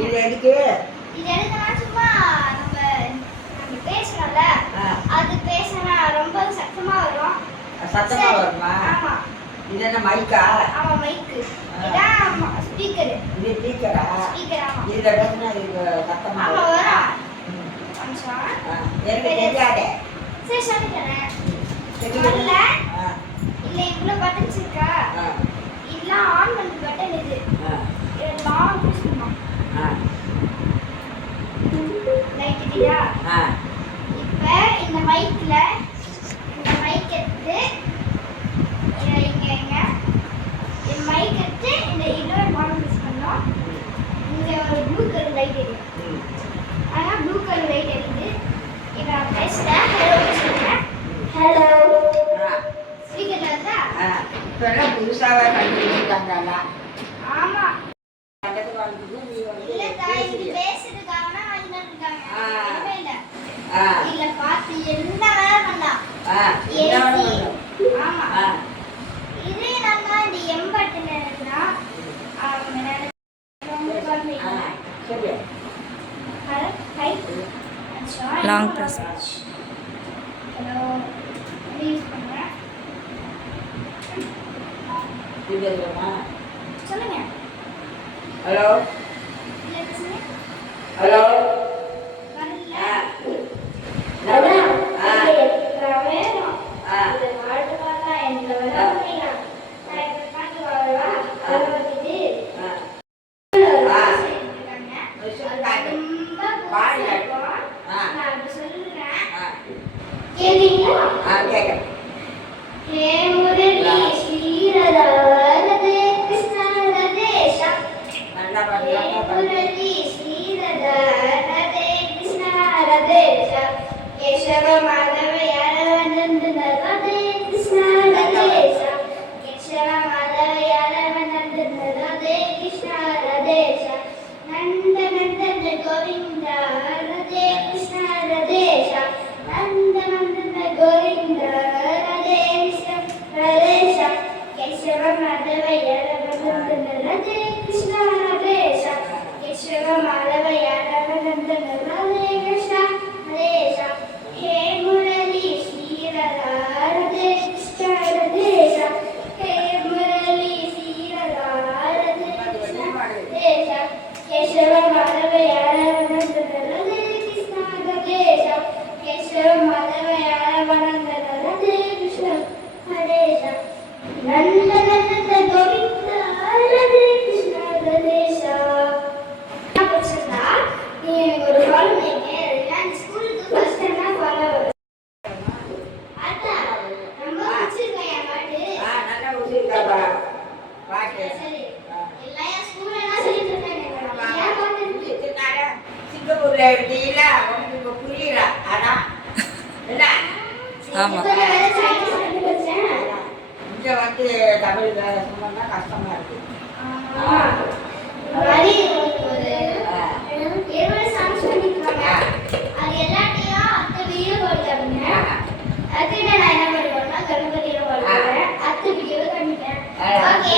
இது எதுக்கு? இது எதுக்குன்னா சும்மா நம்ம பேசணும்ல, அது பேசினா ரொம்ப சத்தமா வரும். சத்தமா வருமா? ஆமா. இது என்ன மைக்கா? ஆமா மைக். இதான் ஸ்பீக்கர். இது ஸ்பீக்கரா? ஸ்பீக்கர் ஆமா. இதுல பேசினா இது சத்தமா ஆமா வரும். வரும். கொஞ்சம். எனக்கு தெரியாதே. சரி சொல்லிட்டேன். வரல? இல்ல இவ்வளவு பட்டன்ஸ் இருக்கா? இதெல்லாம் ஆன் பண்ண பட்டன் இது. இதெல்லாம் ப்ரெஸ் பண்ணணும். லைட் இதா? இப்ப இந்த மைக்ல இந்த மைக் எடுத்து இங்க இந்த மைக் எடுத்து இந்த இன்னொரு பட்டன் ப்ரெஸ் பண்ணோம். இங்க ஒரு ப்ளூ கலர் லைட் எரியும். ஆனா ப்ளூ கலர் லைட் எரியுது. இப்ப நான் பேசுறேன். ஹலோ சொல்றேன். ஹலோ. ஸ்பீக்கர்ல இருக்கா? இப்பெல்லாம் புதுசாவே கண்டுபிடிச்சிட்டாங்கல்ல. ஆமா. பக்கத்து வாழ்க்கைக்கு நீ வந்து இல்ல தாய் இது பேசுறதுக்காக வாங்கிட்டு இருக்காங்க. இல்ல இல்ல. இல்ல பாத்து என்ன வேலை பண்ணலாம். ஆமா. இது நம்ம இந்த எம் பட்டன் இருந்தா சரி. Long press. ஹலோ. யூஸ் பண்றேன். சொல்லுங்க. ஹலோ. இல்ல பேசுங்க. ஹலோ. வரல. ஹலோ. வேணும். இது வாழ்த்துவாங்க என்ற வரலையா. நான் இப்ப பாட்டு வரவா? வரவதிது. நான் சொல்றேன். கேக்குறீங்களா? கேக்குறேன். ஹே முரளி ஸ்ரீரதா ரதே கிருஷ்ண ரதேஷா. நல்லா ஹே பாடுறீங்க. முரளி ஸ்ரீரதா ரதே கிருஷ்ண ரதேஷா. கேசவ மாதவ யாதவனந்த ரதே கிருஷ்ண ரதேஷா. கேசவ மாதவ யாதவனந்த ரதே கிருஷ்ண ரதேஷா. நந்த நந்தன கோவிந்த ரதே கிருஷ்ண ரதேஷா. நந்த நந்தன கோவிந்த ரதே கிருஷ்ண ரதேஷா. கேசவ மாதவ யாதவனந்த ரதே கிருஷ்ண ரதேஷா. கேசவ மாதவ யாதவனந்த ரதே கிருஷ்ண ரதேஷா. ஹே முரளி ஸ்ரீரதா ரதே கிருஷ்ண ரதேஷா. ஹே முரளி ஸ்ரீரதா ரதே கிருஷ்ண ரதேஷா. கேசவ மாதவ யாதவனந்த ரதே கிருஷ்ண ரதேஷா. கேசவ மாதவ யாதவனந்த ரதே கிருஷ்ண ரதேஷா. நந்த நந்தன கோவிந்த ரதே கிருஷ்ண ரதேஷா. புடிச்சதா? நீங்க ஒரு ஃபாலோ பண்ணீங்க. நான் ஸ்கூலுக்கு ஃபர்ஸ்ட் டைமா ஃபாலோ அத்தா ரொம்ப பிடிச்சிருக்கா என் பாட்டு. நல்லா முடிச்சிருக்காப்பா பாட்டு. சரி. எல்லாம் என் ஸ்கூல்ல எல்லாம் சொல்லிட்டு இருக்காங்க. ஏன் பாட்டு முடிச்சிருக்காங்க. சிங்கப்பூர்ல எடுத்தீங்களா? உனக்கு இப்ப புரியல. அதான் என்ன? ஆமா. வேற சயின்ஸ் வந்து படிச்சேன். இங்க வந்து தமிழ் சொன்னா கஷ்டமா இருக்கு. ஆமா. மாதிரி ஒரு 20 சாங்ஸ் பண்ணிருக்காங்க. அது எல்லாத்தையும் அத்தை வீடியோ போட்டுருக்காங்க. அதுக்கு நான் என்ன பண்ணுவேன்னா கணபதியில போடுவேன். அத்தை வீடியோ பண்ணிட்டேன். ஓகே.